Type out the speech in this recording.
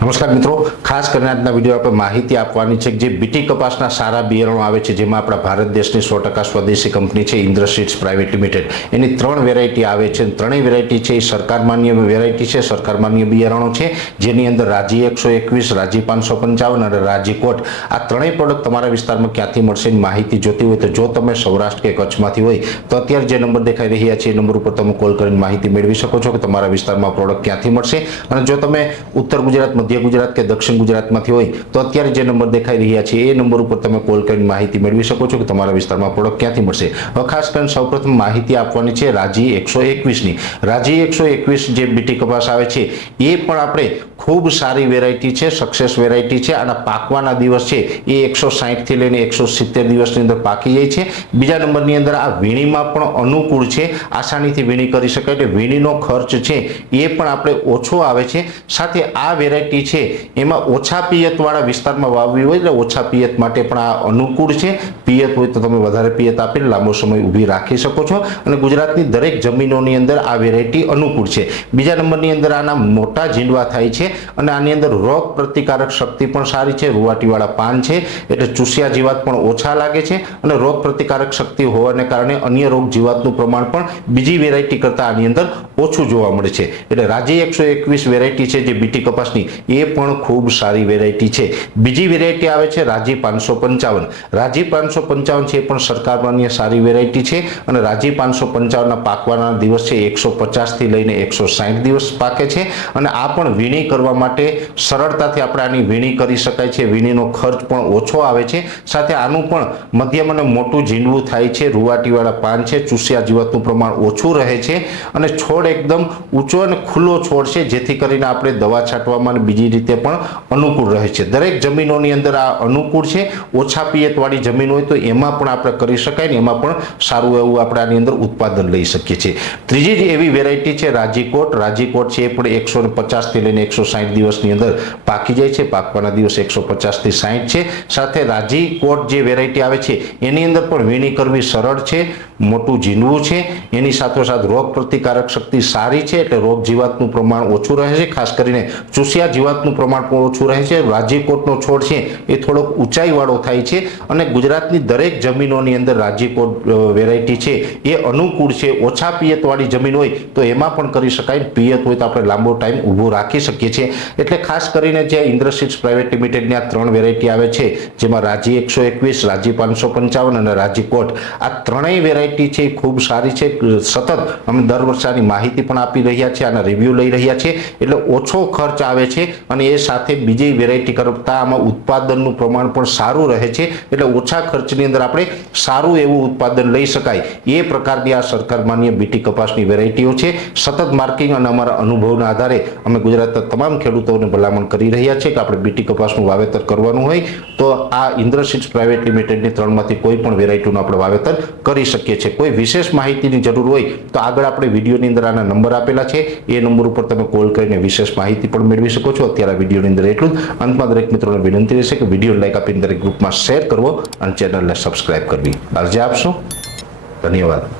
નમસ્કાર મિત્રો, ખાસ કરીને આજના વિડીયો આપણે માહિતી આપવાની છે કે જે બીટી કપાસના સારા બિયારણો આવે છે, જેમાં આપણા ભારત દેશની 100% સ્વદેશી કંપની છે ઇન્દ્ર સીડ્સ પ્રાઇવેટ લિમિટેડ, એની 3 વેરાયટી આવે છે. ત્રણેય વેરાયટી છે એ સરકાર માન્ય વેરાયટી છે, સરકાર માન્ય બિયારણો છે, જેની અંદર રાજી 121, રાજી 555 અને રાજી કોટ, આ ત્રણેય પ્રોડક્ટ તમારા વિસ્તારમાં ક્યાંથી મળશે એની માહિતી જોતી હોય તો જો તમે સૌરાષ્ટ્ર કે કચ્છમાંથી હોય તો અત્યારે જે નંબર દેખાઈ રહ્યા છે એ નંબર ઉપર તમે કોલ કરીને માહિતી મેળવી શકો છો કે તમારા વિસ્તારમાં પ્રોડક્ટ ક્યાંથી મળશે. અને જો તમે ઉત્તર ગુજરાત, મધ્ય ગુજરાત કે દક્ષિણ ગુજરાતમાંથી હોય તો અત્યારે જે નંબર દેખાઈ રહ્યા છે એ નંબર ઉપર તમે કોલ કરીને માહિતી મેળવી શકો છો કે તમારા વિસ્તારમાં પ્રોડક્ટ ક્યાંથી મળશે. હવે ખાસ કરીને સૌપ્રથમ માહિતી આપવાની છે રાજી 121ની. રાજી 121 જે બીટી કપાસ આવે છે એ પણ આપણે ખૂબ સારી વેરાયટી છે, સક્સેસ વેરાયટી છે. આના પાકવાના દિવસ છે એ 160 થી લઈને 170 દિવસની અંદર પાકી જાય છે. બીજા નંબરની અંદર આ વીણીમાં પણ અનુકૂળ છે, આસાનીથી વીણી કરી શકાય, એટલે વીણીનો ખર્ચ છે એ પણ આપણે ઓછો આવે છે. સાથે આ વેરાયટી છે એમાં ઓછા પિયતવાળા વિસ્તારમાં વાવવી હોય એટલે ઓછા પિયત માટે પણ આ અનુકૂળ છે. પિયત હોય તો તમે વધારે પિયત આપીને લાંબો સમય ઊભી રાખી શકો છો અને ગુજરાતની દરેક જમીનોની અંદર આ વેરાયટી અનુકૂળ છે. બીજા નંબરની અંદર આના મોટા ઝીંડવા થાય છે અને આની અંદર રોગ પ્રતિકારક શક્તિ પણ સારી છે. રૂવાટીવાળા પાન છે એટલે ચૂસ્યા જીવાત પણ ઓછા લાગે છે અને રોગ પ્રતિકારક શક્તિ હોવાને કારણે અન્ય રોગ જીવાતનું પ્રમાણ પણ બીજી વેરાયટી કરતાં આની અંદર ઓછું જોવા મળે છે. એટલે રાજી 121 વેરાયટી છે જે બીટી કપાસની એ પણ ખૂબ સારી વેરાયટી છે. બીજી વેરાયટી આવે છે રાજી 555. રાજી 555 છે એ પણ સરકાર માન્ય સારી વેરાયટી છે અને રાજી 555ના પાકવાના દિવસ છે 150 થી લઈને 160 દિવસ પાકે છે અને આ પણ વીણી કરવા માટે સરળતાથી આપણે આની વીણી કરી શકાય છે. વીણીનો ખર્ચ પણ ઓછો આવે છે. સાથે આનું પણ મધ્યમ અને મોટું ઝીંડવું થાય છે, રૂવાટીવાળા પાન છે, ચૂસ્યા જીવાતનું પ્રમાણ ઓછું રહે છે અને છોડ એકદમ ઊંચો અને ખુલ્લો છોડ છે, જેથી કરીને આપણે દવા છાંટવામાં અને બીજી રીતે પણ અનુકૂળ રહે છે. દરેક જમીનોની અંદર આ અનુકૂળ છે. ઓછા પિયતવાળી જમીન હોય તો એમાં પણ આપણે કરી શકાય ને એમાં પણ સારું એવું આપણે આની અંદર ઉત્પાદન લઈ શકીએ છીએ. ત્રીજી જ એવી વેરાયટી છે રાજીકોટ. રાજીકોટ છે એ પણ 150 થી લઈને 160 દિવસની અંદર પાકી જાય છે. પાકવાના દિવસ 150 થી 60 છે. સાથે રાજીકોટ જે વેરાયટી આવે છે એની અંદર પણ વીણી કરવી સરળ છે, મોટું ઝીંડવું છે, એની સાથોસાથ રોગ પ્રતિકારક શક્તિ સારી છે એટલે રોગ જીવાતનું પ્રમાણ ઓછું રહે છે. ખાસ કરીને ચૂસ્યા જીવાતનું પ્રમાણ પણ ઓછું રહે છે. રાજીકોટનો છોડ છે એ થોડોક ઊંચાઈવાળો થાય છે અને ગુજરાતની દરેક જમીનોની અંદર રાજીકોટ વેરાયટી છે એ અનુકૂળ છે. ઓછા પિયતવાળી જમીન હોય તો એમાં પણ કરી શકાય, પિયત હોય તો આપણે લાંબો ટાઈમ ઊભું રાખી શકીએ છીએ. એટલે ખાસ કરીને જે ઇન્દ્ર સીડ્સ પ્રાઇવેટ લિમિટેડની આ 3 વેરાયટી આવે છે, જેમાં રાજી 121, રાજી 555 અને રાજીકોટ, આ ત્રણેય વેરાયટી છે એ ખૂબ સારી છે. સતત અમે દર વર્ષે આની માહિતી પણ આપી રહ્યા છે, આના રિવ્યૂ લઈ રહ્યા છે, એટલે ઓછો ખર્ચ આવે છે અને એ સાથે બીજી વેરાયટી કરતા આમાં ઉત્પાદનનું પ્રમાણ પણ સારું રહે છે. એટલે ઓછા ખર્ચની અંદર આપણે સારું એવું ઉત્પાદન લઈ શકાય એ પ્રકારની આ સરકાર માન્ય બીટી કપાસની વેરાયટીઓ છે. સતત માર્કિંગ અને અમારા અનુભવના આધારે અમે ગુજરાતના તમામ ખેડૂતોને ભલામણ કરી રહ્યા છીએ કે આપણે બીટી કપાસનું વાવેતર કરવાનું હોય તો આ ઇન્દ્ર સીડ્સ પ્રાઇવેટ લિમિટેડની 3માંથી કોઈ પણ વેરાયટીનું આપણે વાવેતર કરી શકીએ છીએ. કોઈ વિશેષ માહિતીની જરૂર હોય તો આગળ આપણે વિડીયોની અંદર આના નંબર આપેલા છે, એ નંબર ઉપર તમે કોલ કરીને વિશેષ માહિતી પણ મેળવી શકો છો. અત્યારે આ વિડીયોની અંદર એટલું જ. અંતમાં દરેક મિત્રોને વિનંતી રહેશે કે વિડીયો લાઈક આપીને દરેક ગ્રુપમાં શેર કરવો અને ચેનલને સબસ્ક્રાઇબ કરવી. અરજી આપશો. ધન્યવાદ.